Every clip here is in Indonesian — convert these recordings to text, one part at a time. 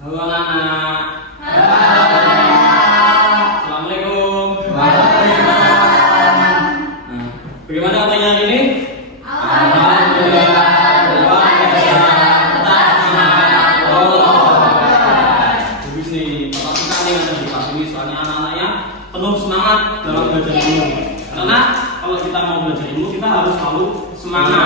Halo anak-anak. Assalamualaikum. Waalaikumsalam. Nah, bagaimana katanya hari ini? Alhamdulillah. Luar biasa. Tetap semangat. Bagus nih. Bapak suka nih ada di kelas ini soalnya anak-anaknya penuh semangat dalam belajar ilmu. Karena kalau kita mau belajar ilmu kita harus selalu semangat.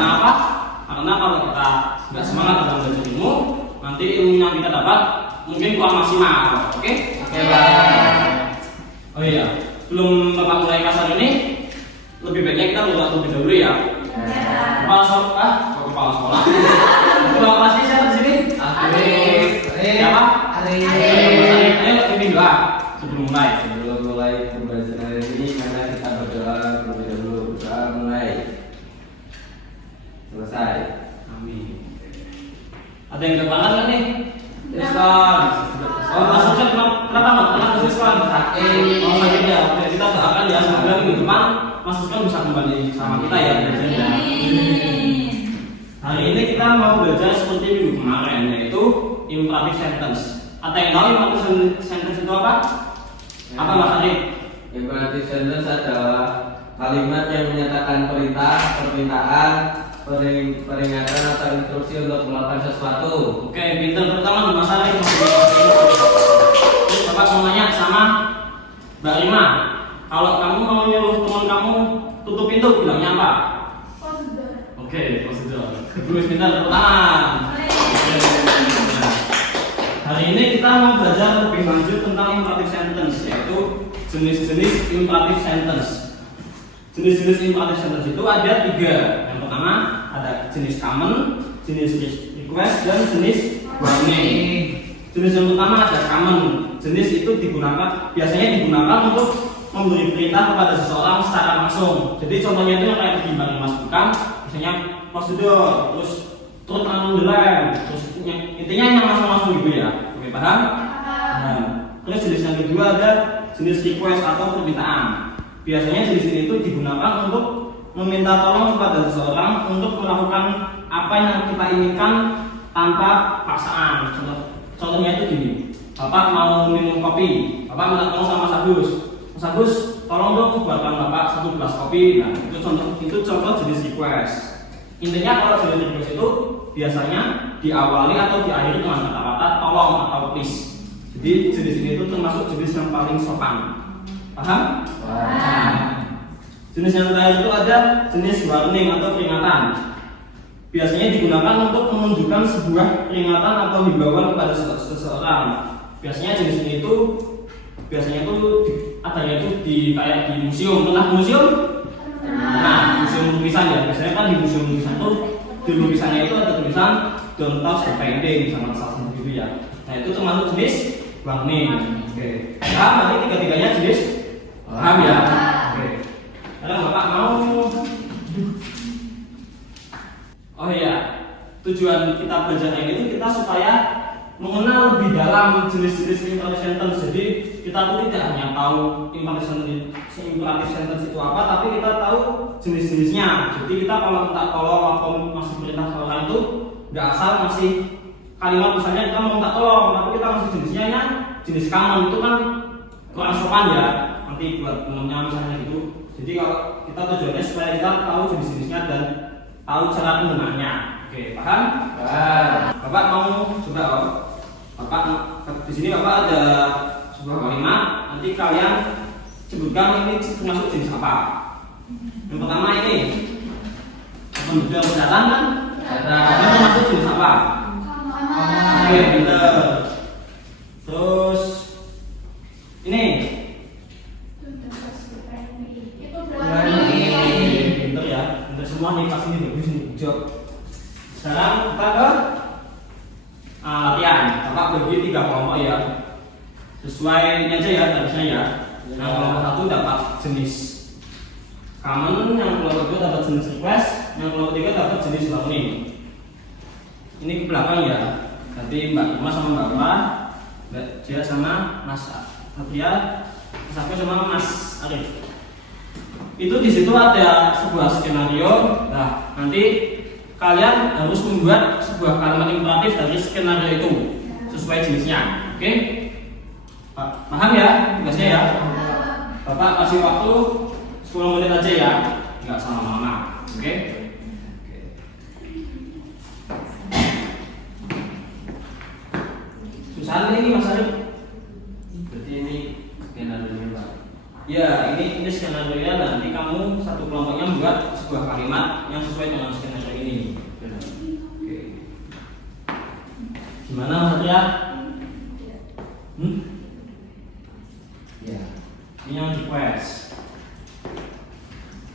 Karena apa? Karena kalau kita nggak semangat dalam belajar ilmu, nanti ilmu yang kita dapat mungkin kurang maksimal. Oke? Oke, Pak. Oh iya, belum Bapak mulai kelas ini, lebih baiknya kita berdoa terlebih dahulu ya. Kepala sekolah, kepala sekolah. Kepala kelasnya siapa di sini? Arif. Siapa? Arif. Ayo pimpin doa sebelum mulai. Sebelum mulai pembelajaran hari ini, karena kita berdoa terlebih dahulu. Doa mulai. Selesai. Amin. Ada yang kebangan nggak nih? Diskon. Oh, maksudnya kenapa nggak? Kenapa diskon? Sakit. Oh, sakit ya. Oke, kita doakan ya semoga minggu depan Mas Diskon bisa kembali sama kita ya belajarnya. Hari ini kita mau belajar seperti minggu kemarin, yaitu imperative sentence. Ada yang tahu imperative sentence itu apa? Apa Mas Arif? Imperative sentence adalah kalimat yang menyatakan perintah, permintaan, peringatan atau instruksi untuk melakukan sesuatu. Oke, pinter pertama di Mas Arif. Terus Bapak mau nanya sama Mbak Rima, kalau kamu mau nyuruh teman kamu tutup pintu, bilangnya apa? Prosedur. Oke, prosedur. Terus pintar pertama. Hari ini kita mau belajar lebih lanjut tentang imperative sentence, yaitu jenis-jenis imperative sentence. Jenis-jenis imperative sentence itu ada 3. Yang pertama ada jenis common, jenis request, dan jenis warning. Jenis yang pertama ada common. Jenis itu biasanya digunakan untuk memberi perintah kepada seseorang secara langsung. Jadi contohnya itu yang kayak begini Mas bukan, misalnya prosedur, terus turut lem, terus intinya yang langsung gitu ya. Oke, paham? Nah, terus jenis yang kedua ada jenis request atau permintaan. Biasanya jenis ini itu digunakan untuk meminta tolong kepada seseorang untuk melakukan apa yang kita inginkan tanpa paksaan. Contohnya itu gini, Bapak mau minum kopi, Bapak minta tolong sama Mas Agus. Mas Agus, tolong dong buatkan Bapak 1 gelas kopi. Nah, itu contoh jenis request. Intinya kalau jenis request itu biasanya diawali atau diakhiri dengan kata-kata tolong atau please. Jadi jenis ini itu termasuk jenis yang paling sopan. Paham? Jenis yang terakhir itu ada jenis warning atau peringatan. Biasanya digunakan untuk menunjukkan sebuah peringatan atau himbauan kepada seseorang. Biasanya jenis ini itu adanya itu di kayak di museum. Pernah museum? Nah, museum lukisan ya. Biasanya kan di museum lukisan itu di lukisannya itu ada tulisan don't touch the painting sama salah gitu ya. Nah, itu termasuk jenis warning. Oke. Nah, berarti tiga-tiganya jenis paham ya? Oke. Sekarang Bapak mau. Oh iya, tujuan kita belajar ini itu kita supaya mengenal lebih dalam jenis-jenis imperative sentence. Jadi kita tuh tidak hanya tahu imperative sentence itu apa, tapi kita tahu jenis-jenisnya. Jadi kita kalau minta tolong atau masih perintah ke orang itu nggak asal masih kalimat misalnya kita mau minta tolong, tapi kita masih jenisnya yang jenis common itu kan kurang sopan ya. Nanti buat temennya misalnya gitu. Jadi kalau kita tujuannya supaya kita tahu jenis-jenisnya dan tahu cara penggunaannya. Oke, paham? Bapak mau coba Bapak di sini Bapak ada sebuah kalimat. Nanti kalian sebutkan ini termasuk jenis apa. Yang pertama ini menduga berjalan kan? Ini termasuk jenis apa? Oke, pinter. Terus ini pinter ya, pinter semua nih pasti ini bagus nih job. Sekarang kita ke latihan. Bapak bagi 3 kelompok ya. Sesuai ini aja ya harusnya ya. Yang kelompok 1 dapat jenis common, yang kelompok 2 dapat jenis request, yang kelompok 3 dapat jenis warning. Ini ke belakang ya. Nanti Mbak Irma sama Mbak Irma, Mbak Jia sama Mas Satria, Mas Aku sama Mas Arif. Itu di situ ada sebuah skenario. Nah, nanti kalian harus membuat sebuah kalimat imperatif dari skenario itu. sesuai jenisnya. Oke? Paham ya tugasnya ya? Bapak kasih waktu 10 menit aja ya, nggak usah lama-lama. Oke? Susah ini Mas Arif. Berarti ini skenario Pak. Ya, ini skenario ya. Nanti kamu satu kelompoknya membuat sebuah kalimat yang sesuai dengan skenario ini. Oke. Gimana Mas Satria? Ya. Ini yang request.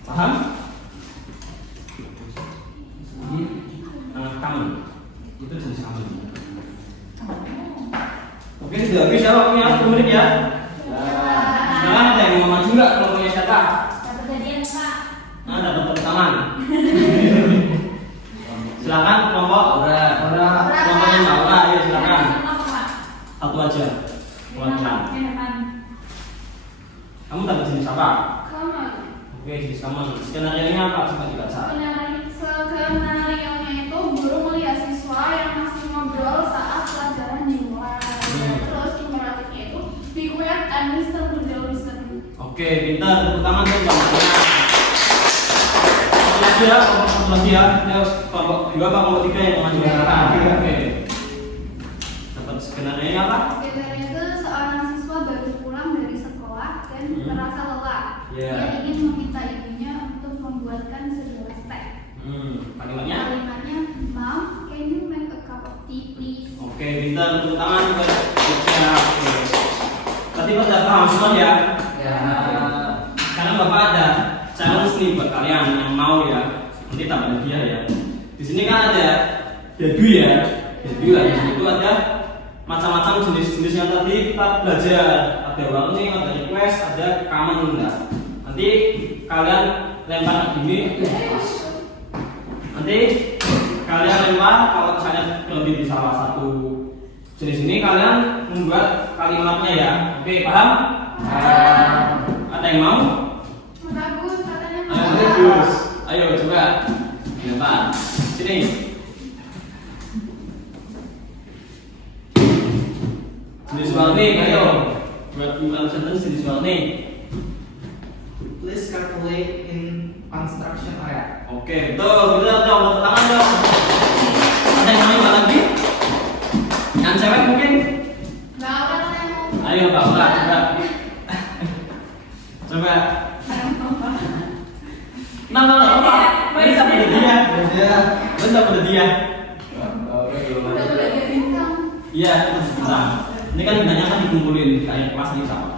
Paham? Kamu. Itu jenis kamu. Oke, sudah habis ya waktunya 10 menit ya. Sekarang ada yang mau maju nggak kelompoknya siapa? Dapat hadiah Pak. Nah, dapat tepuk tangan. Silakan kelompok kelompoknya Mbak. Ya silakan. Satu aja. Kelompok. Kamu dapat jenis apa? Oke, jenis kamu. Skenario-nya apa? Coba dibaca. Skenario-nya itu guru melihat siswa yang masih ngobrol saat pelajaran dimulai. Terus imperatifnya itu be quiet and listen to the listen. Oke, pintar. Tepuk tangan tuh kelompoknya. Satu lagi ya, satu lagi ya. Kelompok 2 apa kelompok 3 yang mau maju ke belakang? Oke. Dapat skenario-nya apa? Skenario itu seorang siswa baru pulang dari sekolah dan merasa lelah. Yeah. Dia ingin meminta ibunya untuk membuatkan segelas teh. Kalimatnya? Kalimatnya, Mom, can you make a cup of tea, please? Oke, pintar. Tepuk tangan buat coachnya. Oke. Tadi Mas udah paham semua ya? Ya. Sekarang Bapak ada challenge nih buat kalian yang mau ya. Nanti tambah hadiah ya. Di sini kan ada debut ya. Debut lah. Di sini itu ada macam-macam jenis-jenis yang tadi kita belajar. Ada warning, ada request, ada common enggak. Nanti kalian lempar gini. Nanti kalian lempar kalau misalnya berhenti di salah satu jenis ini kalian membuat kalimatnya ya. Oke, paham? Ada yang mau? Bagus, katanya Ayo, bagus. Ayo coba lempar. Sini. Jenis warning, ayo. Buat bukan sentence jenis warning. Please calculate in construction area. Oke, betul. Kita udah tangan dong. Ada yang mau lagi? Yang cewek mungkin? nggak ada yang mau. Ayo Pak, coba. Coba. Nah, Pak. Ini sama dia. Ini sama dia. Udah jadi bintang. Iya, itu sebentar. Ini kan bintangnya kan dikumpulin kayak kelas nih sama.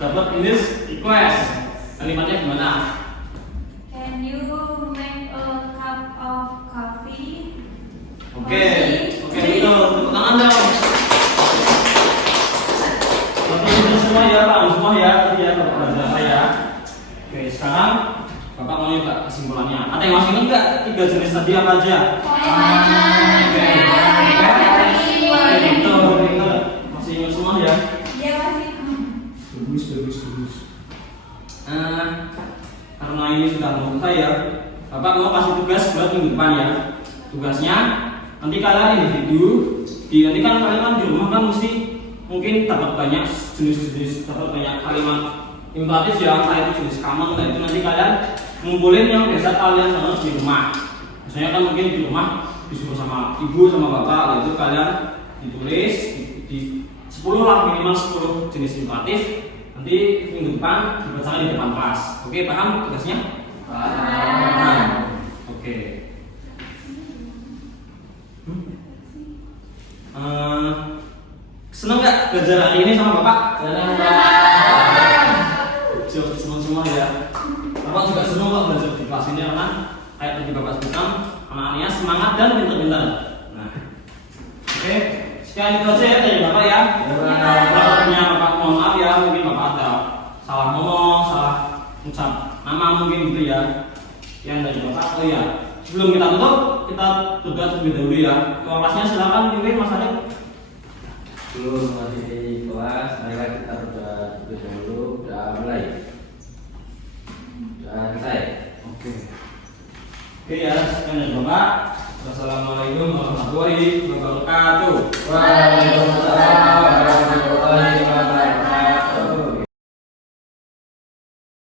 Dapat ini request. Kalimatnya gimana? Can you make a cup of coffee? Oke, itu tepuk tangan dong. Oke, semua ya, Pak, semua ya, tadi ya, Bapak belajar saya. Oke, sekarang Bapak mau nyoba kesimpulannya. Ada yang masih ingat nggak 3 jenis tadi apa aja? Itu masih ingat semua ya? Dia masih Bagus. Karena ini sudah mau selesai ya, Bapak mau kasih tugas buat minggu depan ya. Tugasnya nanti kalian individu, nanti kan kalian kan di rumah kan mesti mungkin dapat banyak jenis-jenis, dapat banyak kalimat imperatif ya, entah itu jenis common, nah itu nanti kalian ngumpulin yang biasa kalian sama di rumah. Misalnya kan mungkin di rumah disuruh sama ibu sama bapak, nah itu kalian ditulis di 10 lah, minimal 10 jenis imperatif. Nanti minggu depan dibacakan di depan kelas. Oke, paham tugasnya? Paham. Oke. Senang nggak belajar hari ini sama Bapak? Senang Pak. Senang semua ya. Bapak juga senang kok belajar di kelas ini karena kayak tadi Bapak sebutkan, anak-anaknya semangat dan pintar-pintar. Nah, oke. Sekian itu aja ya dari Bapak ya. Kalau punya Bapak mohon maaf ya, mungkin Bapak ada salah ngomong, salah ucap nama mungkin gitu ya. Yang dari Bapak, oh ya. Sebelum kita tutup, kita berdoa terlebih dahulu ya. Kelasnya silakan mungkin Mas Adek. Belum masih di kelas, marilah kita berdoa terlebih dahulu. Doa mulai. Doa selesai. Oke. Oke ya, sekian dari Bapak. Wassalamualaikum warahmatullahi wabarakatuh. Waalaikumsalam.